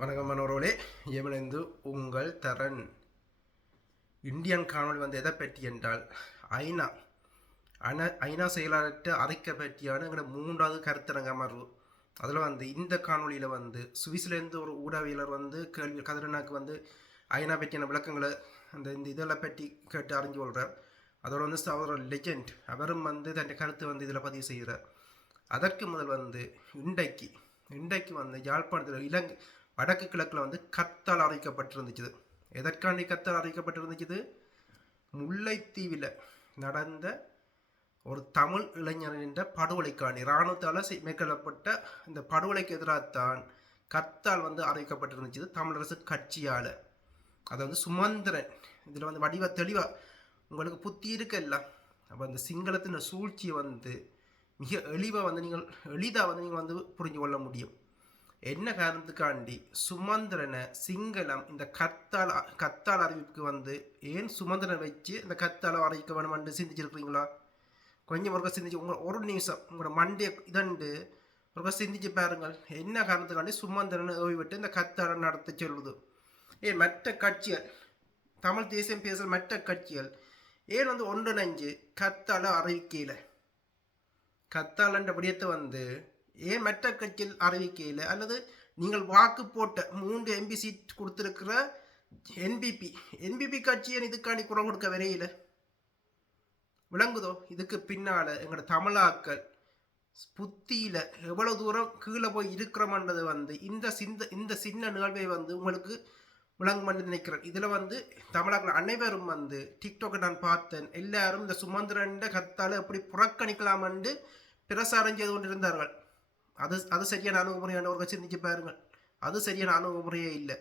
வணக்கம் மனோரோலே. எமனிந்து உங்கள் தரன். இந்தியன் காணொளி வந்து எதை பற்றி என்றால் ஐநா. அன ஐநா செயலாளர்கிட்ட அறிக்கை பற்றியான எங்களோட மூன்றாவது கருத்தரங்க அமர்வு. அதில் வந்து இந்த காணொளியில் வந்து சுவிஸ்லேருந்து ஒரு ஊடகவியலர் வந்து கேள்வி கதிரனாக்கு வந்து ஐநா பற்றியான விளக்கங்களை அந்த இந்த இதெல்லாம் பற்றி கேட்டு அறிஞ்சு கொள்கிறார் அதோட வந்து அவர் லெஜெண்ட் அவரும் வந்து தன் கருத்து வந்து இதில் பதிவு செய்கிறார். அதற்கு முதல் வந்து இன்றைக்கு இன்றைக்கு வந்து யாழ்ப்பாணத்தில் இலங்கை வடக்கு கிழக்கில் வந்து கத்தால் அறிவிக்கப்பட்டிருந்துச்சு எதற்காண்டி கத்தால் அறிவிக்கப்பட்டிருந்துச்சு முல்லைத்தீவில் நடந்த ஒரு தமிழ் இளைஞரின் படுகொலைக்காணி இராணுவத்தால் செய்- மேற்கொள்ளப்பட்ட இந்த படுகொலைக்கு எதிராகத்தான் கத்தால் வந்து அறிவிக்கப்பட்டிருந்துச்சு தமிழரசு கட்சியால். அதை வந்து சுமந்திரன் இதில் வந்து வடிவ தெளிவாக உங்களுக்கு புத்தி இருக்கல்ல அப்போ அந்த சிங்களத்தின் சூழ்ச்சியை வந்து மிக எளிவாக வந்து நீங்கள் எளிதாக வந்து நீங்கள் வந்து புரிஞ்சு கொள்ள முடியும். என்ன காரணத்துக்காண்டி சுமந்திரனை சிங்களம் இந்த கத்தால் கத்தால் அறிவிப்புக்கு வந்து ஏன் சுமந்திரனை வச்சு இந்த கத்தால் அறிவிக்க வேணுமென்று சிந்திச்சிருக்கிறீங்களா? கொஞ்சம் ஒருக்க சிந்திச்சு உங்கள் ஒரு நிமிஷம் உங்களோட மண்டே இதண்டு ஒருக்க சிந்திச்சு பாருங்கள். என்ன காரணத்துக்காண்டி சுமந்திரனை ஓய்விட்டு இந்த கத்தாலை நடத்த சொல்லுது? ஏன் மற்ற கட்சிகள் தமிழ் தேசியம் பேசுகிற மற்ற கட்சிகள் ஏன் வந்து ஒன்றிணைஞ்சு கத்தால அறிவிக்கையில்? கத்தாலன்ற விடயத்தை வந்து ஏன் மற்ற கட்சியில் அறிவிக்கையில் அல்லது நீங்கள் வாக்கு போட்ட மூன்று எம்பி சீட் கொடுத்துருக்கிற என்பிபி என்பிபி கட்சியின் இதுக்காண்டி குரல் கொடுக்க வரையில? விளங்குதோ? இதுக்கு பின்னால் எங்களோட தமிழாக்கள் புத்தியில் எவ்வளோ தூரம் கீழே போய் இருக்கிறோம்ன்றது வந்து இந்த சிந்த இந்த சின்ன நிகழ்வை வந்து உங்களுக்கு விளங்கும் என்று நினைக்கிறேன். இதில் வந்து தமிழர்கள் அனைவரும் வந்து டிக்டாக்கை நான் பார்த்தேன். எல்லாரும் இந்த சுமந்திரன் கத்தால் எப்படி புறக்கணிக்கலாம் என்று பிரசாரம் செய்து கொண்டிருந்தார்கள். அது அது சரியான அணுகுமுறையான ஒரு கட்சி சிந்திச்சு பாருங்கள் அது சரியான அணுகுமுறையே இல்லை.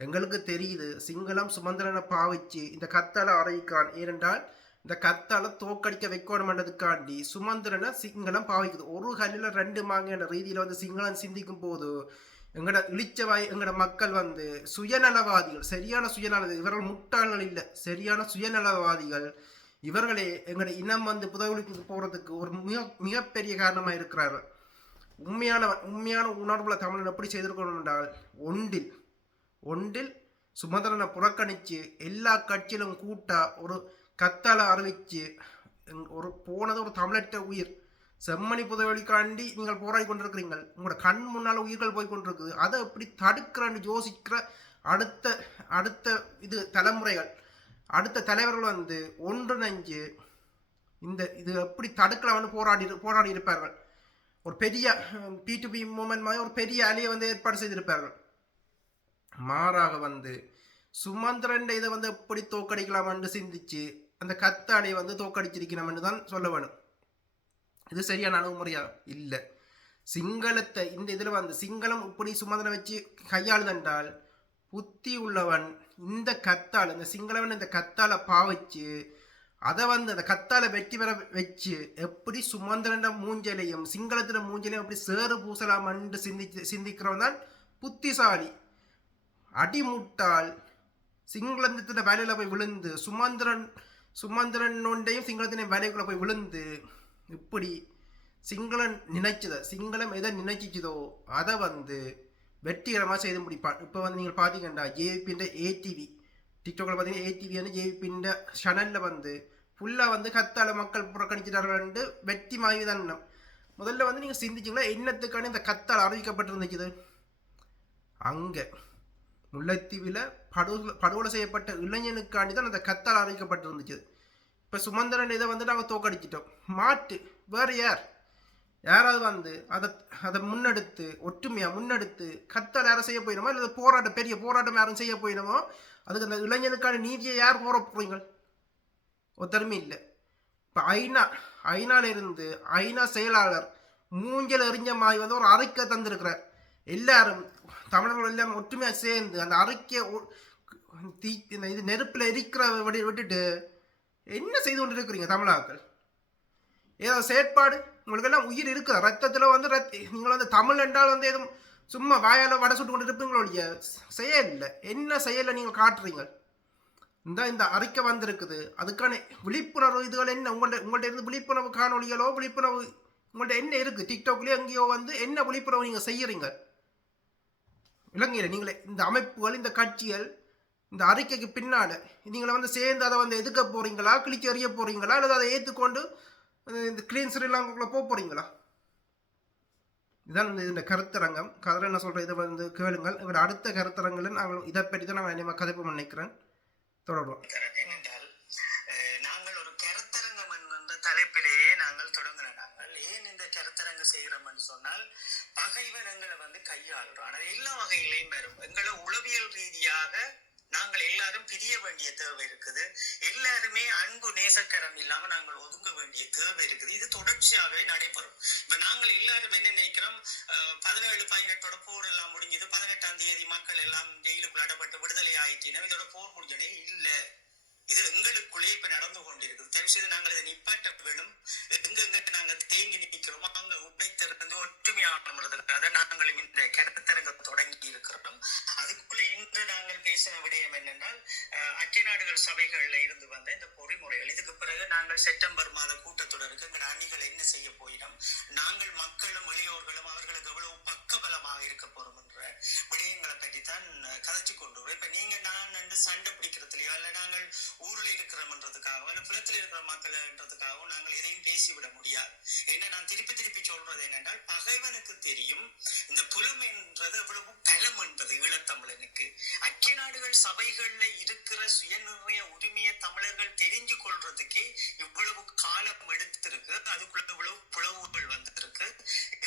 எங்களுக்கு தெரியுது சிங்களம் சுமந்திரனை பாவிச்சு இந்த கத்தால அறையிக்கான் ஏனென்றால் இந்த கத்தால தோக்கடிக்க வைக்கணும்ன்றதுக்காண்டி சுமந்திரனை சிங்களம் பாவிக்குது. ஒரு கல்லில் ரெண்டு மாங்கன்ற ரீதியில் வந்து சிங்களம் சிந்திக்கும் போது எங்களோட இழிச்சவாய் எங்களோட மக்கள் வந்து சுயநலவாதிகள் சரியான சுயநல இவர்கள் முட்டாள்கள் இல்லை. சரியான சுயநலவாதிகள் இவர்களே எங்களோட இனம் வந்து புதவிக்கு போகிறதுக்கு ஒரு மிக மிகப்பெரிய காரணமாக இருக்கிறார்கள். உண்மையான உண்மையான உணர்வுல தமிழன் எப்படி செய்திருக்கணும் என்றால் ஒன்றில் ஒன்றில் சுமந்திரனை புறக்கணித்து எல்லா கட்சியிலும் கூட்டா ஒரு கத்தால அறிவித்து ஒரு போனது ஒரு தமிழற்ற உயிர். செம்மணி புதவெளிக்காண்டி நீங்கள் போராடி கொண்டிருக்கிறீங்கள் உங்களோட கண் முன்னால் உயிர்கள் போய் கொண்டிருக்குது. அதை எப்படி தடுக்கிறன்னு யோசிக்கிற அடுத்த அடுத்த இது தலைமுறைகள். அடுத்த தலைவர்கள் வந்து ஒன்றிணைஞ்சு இந்த இது எப்படி தடுக்கலாம்னு போராடி போராடி இருப்பார்கள். ஒரு பெரிய பி டு பி மூமெண்ட் மாதிரி ஒரு பெரிய அலையை வந்து ஏற்பாடு செய்திருப்பார்கள். மாறாக வந்து சுமந்திரன் இதை வந்து எப்படி தோக்கடிக்கலாம் என்று சிந்திச்சு அந்த கத்தாடையை வந்து தோக்கடிச்சிருக்கணும்னு தான் சொல்ல வேணும். இது சரியான அணுகுமுறையா? இல்லை. சிங்களத்தை இந்த இதில் வந்து சிங்களம் இப்படி சுமந்திரன் வச்சு கையாளுதென்றால் புத்தி உள்ளவன் இந்த கத்தால் இந்த சிங்களவன் இந்த கத்தால பாவிச்சு அதை வந்து அந்த கத்தால வெற்றி பெற வச்சு எப்படி சுமந்திரன் மூஞ்சலையும் சிங்களத்தின மூஞ்சலையும் எப்படி சேறு பூசலாமன்று சிந்திச்சு சிந்திக்கிறவன் தான் புத்திசாலி. அடிமுட்டால் சிங்களத்தின வேலையில் போய் விழுந்து சுமந்திரன் சுமந்திரனோண்டையும் சிங்களத்தின வேலைக்குள்ளே போய் விழுந்து இப்படி சிங்களன் நினைச்சதை சிங்களம் எதை நினைச்சிச்சதோ அதை வந்து வெற்றிகரமாக செய்து முடிப்பான். இப்போ வந்து நீங்கள் பார்த்தீங்கன்னா ஏபின்ற ஏடிவி டிக்டாக்ல பார்த்தீங்கன்னா ஏடிவி வந்து ஜேபின்ற சேனலில் வந்து ஃபுல்லாக வந்து கத்தால மக்கள் புறக்கணிச்சிட்டார்கள் வெற்றி மாவி தான் முதல்ல வந்து நீங்கள் சிந்திச்சிங்களா? என்னத்துக்கான இந்த கத்தால் அறிவிக்கப்பட்டிருந்துச்சு அங்கே முல்லைத்தீவில் படு படுகொலை செய்யப்பட்ட இளைஞனுக்காண்டி தான் அந்த கத்தால் அறிவிக்கப்பட்டிருந்துச்சு இப்போ சுமந்திரன் இதை வந்து நாங்கள் தோக்கடிச்சிட்டோம். மாட்டு வேறு யார்? யாராவது வந்து அதை அதை முன்னெடுத்து ஒற்றுமையாக முன்னெடுத்து கத்தால் யாரும் செய்ய போயிடுமோ? இல்லை போராட்டம் பெரிய போராட்டம் யாரும் செய்ய போயிடுமோ? அதுக்கு அந்த இளைஞனுக்கான நீதியை யார் கோர போறீங்க? ஒருத்தருமே இல்லை. இப்போ ஐநா ஐநால இருந்து ஐநா செயலாளர் மூஞ்சல் எறிஞ்ச மாதிரி வந்து ஒரு அறிக்கை தந்திருக்கிறார். எல்லாரும் தமிழர்கள் எல்லாம் ஒற்றுமையாக சேர்ந்து அந்த அறிக்கையை தீ இது நெருப்பில் எரிக்கிற விட விட்டுட்டு என்ன செய்து கொண்டு இருக்கிறீங்க தமிழாக்கள்? ஏதோ செயற்பாடு? உங்களுக்கு எல்லாம் உயிர் இருக்குது? ரத்தத்தில் வந்து ரத் நீங்கள் வந்து தமிழ் என்றால் வந்து எதுவும் சும்மா வாயால் வடை சுட்டு கொண்டு இருப்பீங்களோ செயல் இல்லை என்ன செயலை நீங்கள் காட்டுறீங்க? இந்த இந்த அறிக்கை வந்திருக்குது. அதுக்கான விழிப்புணர்வு இதுகள் என்ன? உங்கள்ட்ட உங்கள்ட்ட இருந்து விழிப்புணர்வு காணொலிகளோ விழிப்புணர்வு உங்கள்ட்ட என்ன இருக்குது டிக்டாக்லேயோ எங்கேயோ வந்து என்ன விழிப்புணர்வு நீங்கள் செய்கிறீங்க இலங்கையில் நீங்களே இந்த அமைப்புகள் இந்த கட்சிகள் இந்த அறிக்கைக்கு பின்னால் நீங்களை வந்து சேர்ந்து அதை வந்து எதுக்க போகிறீங்களா கிழிச்சு எறிய போகிறீங்களா அல்லது அதை ஏற்றுக்கொண்டு இந்த கிளீன் ஸ்ரீலங்காக்குள்ள போக போகிறீங்களா இதான் இந்த இந்த கருத்தரங்கம். கதிர என்ன சொல்கிற இதை வந்து கேளுங்கள். எங்களோட அடுத்த கருத்தரங்கில் நாங்கள் இதை பற்றி தான் நாங்கள் இனிமேல் கதைப்பு நினைக்கிறேன் தொடர்வோம் எல்லாரும் பிரிய வேண்டிய தேவை இருக்குது. எல்லாருமே அன்பு நேசக்கரம் இல்லாம நாங்கள் ஒதுங்க வேண்டிய தேவை இருக்குது. இது தொடர்ச்சியாகவே நடைபெறும். இப்ப நாங்கள் எல்லாரும் என்ன நினைக்கிறோம்? பதினேழு பதினெட்டோட போர் எல்லாம் முடிஞ்சது. பதினெட்டாம் தேதி மக்கள் எல்லாம் ஜெயிலுக்குள் அடப்பட்டு விடுதலை ஆயிட்டினா இதோட போர் முடிஞ்சனே இல்ல. இது எங்களுக்குள்ளே இப்ப நடந்து கொண்டிருக்குது தயவு செய்து நாங்கள் இதை நிப்பாட்ட வேணும். எங்கெங்க நாங்க தேங்கி நிற்கிறோமோ அங்க உடைத்திருந்து ஒற்றுமையானதுக்காக நாங்களும் இந்த கருத்தரங்க தொடங்கி இருக்கிறோம். அதுக்குள்ள இன்று நாங்கள் பேசின விடயம் என்னென்றால் அஹ், நாடுகள் சபைகள்ல இருந்து வந்த இந்த பொறிமுறைகள். இதுக்கு பிறகு நாங்கள் செப்டம்பர் மாத கூட்டத்தொடருக்கு எங்கள் அணிகள் என்ன செய்ய போயினோம் நாங்கள் மக்களும் இளையோர்களும் அவர்களுக்கு எவ்வளவு பக்கபலமாக இருக்க போறோம் என்ற விடயங்களை பற்றி தான் கதைச்சு கொண்டு இப்ப நீங்க நான் வந்து சண்டை பிடிக்கிறதுலயோ அல்ல நாங்கள் ஊரில் இருக்கிறோம்ன்றதுக்காகவோ இல்லை புலத்தில் இருக்கிற மக்கள்ன்றதுக்காகவோ நாங்கள் எதையும் பேசிவிட முடியாது. ஏன்னா நான் திருப்பி திருப்பி சொல்றது என்னென்றால் பகைவனுக்கு தெரியும் இந்த புலம் என்றது எவ்வளவு பலம் என்பது ஈழத்தமிழனுக்கு. ஐக்கிய நாடுகள் சபைகள்ல இருக்கிற சுயநிர்ணய உரிமையை தமிழர்கள் தெரிஞ்சு கொள்றதுக்கே இவ்வளவு காலம் எடுத்திருக்கு. அதுக்குள்ள இவ்வளவு புலவுகள் வந்திருக்கு.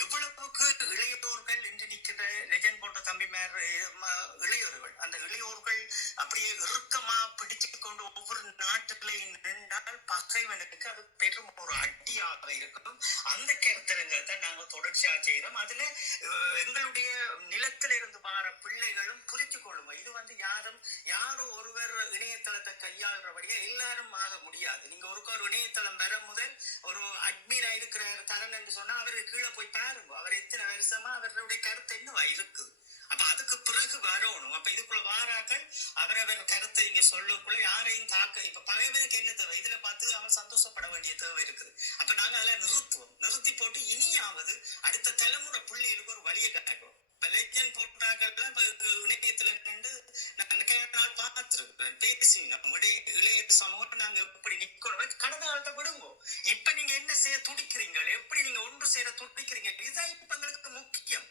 எவ்வளவுக்கு இளையோர்கள் இன்று நிற்கிற லெஜன் போன்ற தம்பிமார் அஹ், இளையோர்கள் அந்த இளையோர்கள் அப்படியே இறுக்கமா பிடிச்சு கொண்டு ஒவ்வொரு நாட்டுகளையும் நின்றால் பகைவனுக்கு அது பெரும் ஒரு அடியாக இருக்கும். அந்த கருத்தரங்களை தான் நாங்க தொடர்ச்சியா செய்யறோம் அதுல அஹ், எங்களுடைய நிலத்திலிருந்து வார பிள்ளைகளும் புரிந்து கொள்ளுங்க இது வந்து யாரும் யாரும் ஒருவர் இணையதளத்தை கையாளுறபடியா எல்லாரும் ஆக முடியாது. நீங்க ஒருக்க ஒரு இணையதளம் வர முதல் ஒரு அட்மினா இருக்கிற தரன் என்று சொன்னா அவருக்கு கீழே போய் பாருங்க. அவர் எத்தனை வருஷமா அவருடைய கருத்து என்னவா இருக்கு? அப்ப அதுக்கு பிறகு வரணும். அப்ப இதுக்குள்ள வாராக்கள் அவரவர் கருத்தை இங்க சொல்லக்குள்ள யாரையும் தாக்க இப்ப பகைவனுக்கு என்ன தேவை? இதுல பார்த்து அவன் சந்தோஷப்பட வேண்டிய தேவை இருக்குது. அப்ப நாங்க அதெல்லாம் நிறுத்துவோம். நிறுத்தி போட்டு இனியாவது அடுத்த தலைமுறை பிள்ளைகளுக்கு ஒரு வழியை காட்டுவோம். இப்ப லெஜன் போட்டாக்கள்லாம் இப்ப இணையத்துல நின்று நான் நாள் பார்த்திருக்கிறேன் பேசினோம். இடைய இளைய சமூகம் நாங்க எப்படி நிக்கணும்? கடந்த காலத்தை விடுங்க இப்ப நீங்க என்ன செய்ய துடிக்கிறீங்க? எப்படி நீங்க ஒன்று சேர துடிக்கிறீங்க? இதுதான் இப்ப எங்களுக்கு முக்கியம்.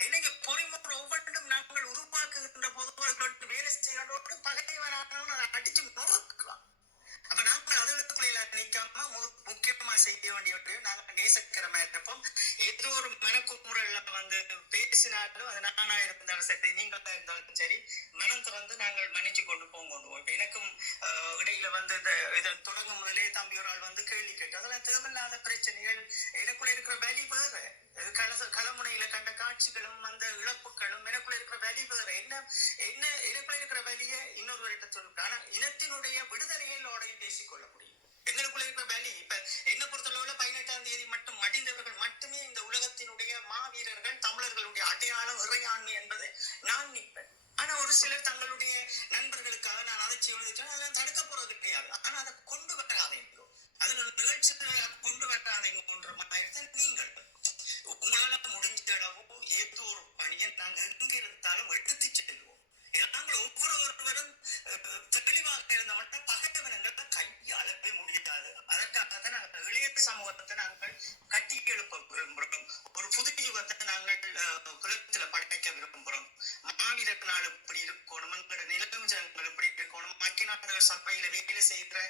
என்னங்க பொறிமுறை ஒவ்வொன்றும் நாங்கள் உருவாக்குகின்ற போது அவர்களோடு வேலை செய்கிறோம் பகைவனானவன் அதை அடிச்சு நொறுக்கலாம் நிக்காம முக்கியமா செய்ய வேண்டியது நாங்க நேசக்கிறமா இருப்போம் ஏதோ ஒரு மனக்குமுறல்ல வந்து பேசினாலும் அது நானா இருந்தாலும் சரி நீங்களா இருந்தாலும் சரி மனம் திறந்து நாங்கள் மன்னிச்சு கொண்டு போங்க கொண்டு போவோம். இப்ப எனக்கும் இடையில வந்து இந்த இதை தொடங்கும் முதலே தம்பி ஒரு ஆள் வந்து கேள்வி கேட்டு அதெல்லாம் தேவையில்லாத பிரச்சனைகள். எனக்குள்ள இருக்கிற வலி வேறு. கலச கலமுனையில கண்ட காட்சிகளும் அந்த இழப்புகளும் எனக்குள்ள இருக்கிற வலி வேறு. என்ன என்ன எனக்குள்ள இருக்கிற வலியை இன்னொரு சொல்லுங்க. ஆனா இனத்தினுடைய விடுதலைகளோடையும் பேசிக்கொள்ள முடியும். எங்களுக்குள்ள இருக்கிற வேலி இப்ப என்ன பொறுத்தளவுல பதினெட்டாம் தேதி மட்டும் மடிந்தவர்கள் மட்டுமே இந்த உலகத்தினுடைய மாவீரர்கள் தமிழர்களுடைய அடையாளம் இறையாண்மை என்பது நான் நிற்பேன். ஆனா ஒரு சிலர் தங்களுடைய நண்பர்களுக்காக நான் அதை செய்வது அதெல்லாம் தடுக்க போறது கிடையாது. ஆனா அதை கொண்டு வராதீங்க அதில் நிகழ்ச்சி கொண்டு கொண்டு வராதீங்கன்ற மாதிரி நீங்கள். ஆண்டவர் சபையில வேலை செய்கிற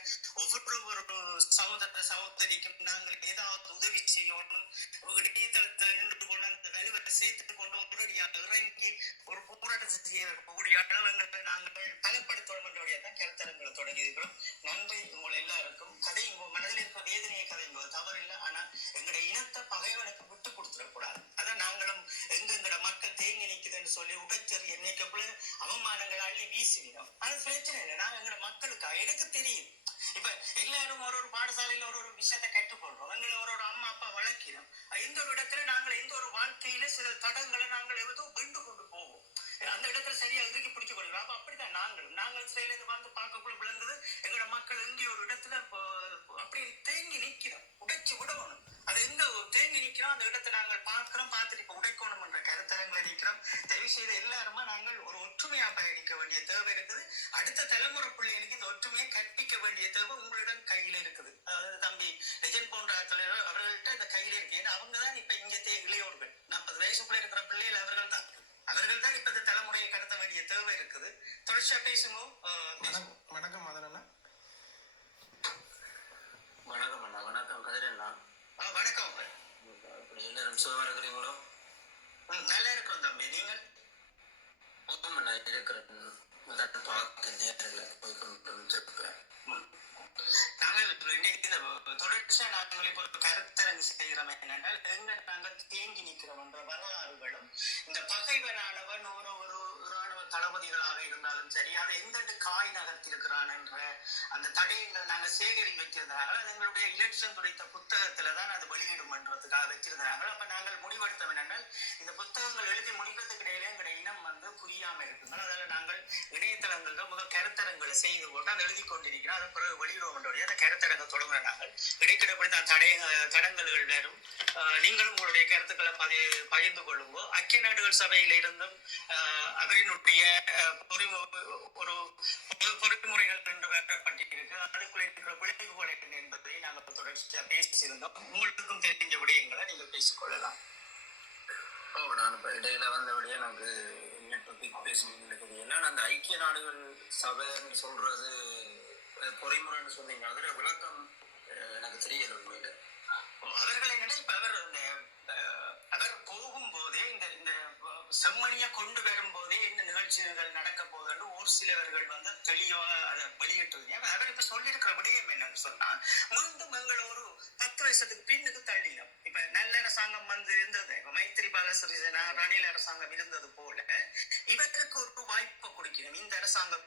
ஒவ்வொரு ஒரு சகோதர சகோதரிக்கும் நாங்கள் ஏதாவது உதவி செய்யணும். இணையதளத்தில் நின்று கொண்டு அந்த வலுவத்தை சேர்த்து கொண்டு உடனடியாக இறங்கி ஒரு போராட்டத்தை செய்யக்கூடிய அளவுங்களை நாங்கள் பலப்படுத்தணும் என்றுடைய தான் கருத்தரங்களை தொடங்கி இருக்கிறோம் நன்றி உங்கள் எல்லாருக்கும். கதை உங்க மனதில் இருக்கிற வேதனையை கதைங்க இல்லை ஆனா எங்களுடைய இனத்தை பகைவனுக்கு விட்டு கொடுத்துடக்கூடாது அதான் நாங்களும் எங்க எங்களோட மக்கள் தேங்கி நிற்குதுன்னு சொல்லி உடைச்சு அவமானங்கள் அள்ளி வீசிவிடும். அது பிரச்சனை இல்லை. நாங்க எங்களோட மக்களுக்கா? எனக்கு தெரியும். இப்ப எல்லாரும் ஒரு ஒரு பாடசாலையில ஒரு ஒரு விஷயத்தை கற்றுக்கொள்றோம். எங்களை ஒரு ஒரு அம்மா அப்பா வளர்க்கிறோம். எந்த ஒரு இடத்துல நாங்கள் எந்த ஒரு வாழ்க்கையில சில தடங்களை நாங்கள் ஏதோ வெண்டு கொண்டு போவோம். அந்த இடத்துல சரியா இறுக்கி பிடிச்சு கொள்கிறோம் அப்ப அப்படிதான் நாங்களும். நாங்கள் சிலையில இருந்து வந்து பார்க்கக்குள்ள விழுந்தது எங்களோட மக்கள் எங்கே ஒரு இடத்துல அப்படியே தேங்கி நிக்கிறோம். உடைச்சு விடணும். அது எங்க தேங்கி நிக்கிறோம்? அந்த இடத்தை நாங்கள் பார்க்கிறோம். பார்த்துட்டு இப்ப உடைக்கணும் என்ற கருத்தரங்களை நிற்கிறோம் தயவு செய்து எல்லா நாங்கள் ஒரு ஒற்றுமையா பயணிக்க வேண்டிய தேவை இருக்குது அடுத்த தலைமுறை பிள்ளைகளுக்கு இந்த ஒற்றுமையை கற்பிக்க வேண்டிய தேவை உங்களிடம் கையில இருக்குது. அதாவது தம்பி லெஜன் போன்ற தலைவர் அவர்கள்ட்ட இந்த கையில இருக்கு. ஏன்னா அவங்க தான் இப்ப இங்க தே- இளையோர்கள். நாற்பது வயசுக்குள்ள இருக்கிற பிள்ளைகள் அவர்கள் தான் அவர்கள் தான் இப்ப இந்த தலைமுறையை கடத்த வேண்டிய தேவை இருக்குது. தொடர்ச்சியா பேசுங்க அஹ், பேசுங்க. வணக்கம் வணக்கம் மதன் அண்ணா வணக்கம் அண்ணா வணக்கம் கதிரண்ணா ஆ, வணக்கம் இப்படி எல்லாரும் சுகமா இருக்கிறீங்களோ ம், நல்லா இருக்கிறோம் தம்பி நீங்கள் ஆமாம் அண்ணா இருக்கிறேன் முதல்ல பார்த்து நேரில் போய் கொண்டு இருப்பேன் நாங்கள் இன்னைக்கு இந்த தொடர்ச்சியா நாங்கள் இப்போ ஒரு கருத்தரங்கு செய்கிறோம் என்னென்றால் எங்க நாங்கள் தேங்கி நிற்கிறோம் என்ற வரலாறுகளும் இந்த பகைவனானவன் ஒரு ஒரு இராணுவ தளபதிகளாக இருந்தாலும் சரி அதை எந்தெந்த காய் நகர்த்திருக்கிறான் என்ற அந்த தடயங்களை நாங்கள் சேகரி வச்சிருந்தாங்க அது எங்களுடைய இலட்சம் துடைத்த புத்தகத்துல தான் அது வெளியிடும் என்றதுக்காக வச்சிருந்தாங்க அப்ப நாங்கள் முடிவெடுத்தோம் செய்து போட்டு அதை எழுதி கொண்டிருக்கிறோம் அதன் பிறகு வெளியிடுவோம் என்றபடியே அந்த கருத்தரங்க தொடங்குற நாங்கள். இடைக்கிடப்படி தான் தடய தடங்கல்கள் வேறும். நீங்களும் உங்களுடைய கருத்துக்களை பதி பகிர்ந்து கொள்ளுங்கோ. ஐக்கிய நாடுகள் சபையில் இருந்தும் அதனுடைய பொறி- ஒரு பொறுப்புமுறைகள் என்று வேற்றப்பட்டிருக்கு. அதுக்குள்ளே இருக்கிற விளைவுகள் என்ன என்பதை நாங்கள் தொடர்ச்சியாக பேசியிருந்தோம். உங்களுக்கும் தெரிஞ்ச விடயங்களை நீங்கள் பேசிக்கொள்ளலாம் நான் இப்போ இடையில வந்தபடியே எனக்கு என்ன டாபிக் எனக்கு அந்த ஐக்கிய நாடுகள் சபைன்னு சொல்றது பொறிமுறைன்னு சொன்னீங்க. அதில் விளக்கம் எனக்கு தெரியல உண்மையில. அவர்கள் என்னன்னா இப்ப அவர் இந்த, அவர் போகும்போதே இந்த இந்த செம்மணியை கொண்டு வரும்போதே என்ன நிகழ்ச்சிகள் நடக்க போகுதுன்னு ஒரு சிலவர்கள் வந்து தெளிவா அதை வெளியிட்டிருந்தீங்க. அவர் இப்ப சொல்லியிருக்கிற விடயம் என்னன்னு சொன்னா மீண்டும் எங்களை ஒரு பத்து வருஷத்துக்கு பின்னுக்கு தள்ளினோம். இப்ப நல்ல அரசாங்கம் வந்து இருந்தது. இப்ப மைத்திரிபால சிறிசேனா ரணில் அரசாங்கம் இருந்தது போல இவருக்கு ஒரு வாய்ப்பை கொடுக்கணும் இந்த அரசாங்கம்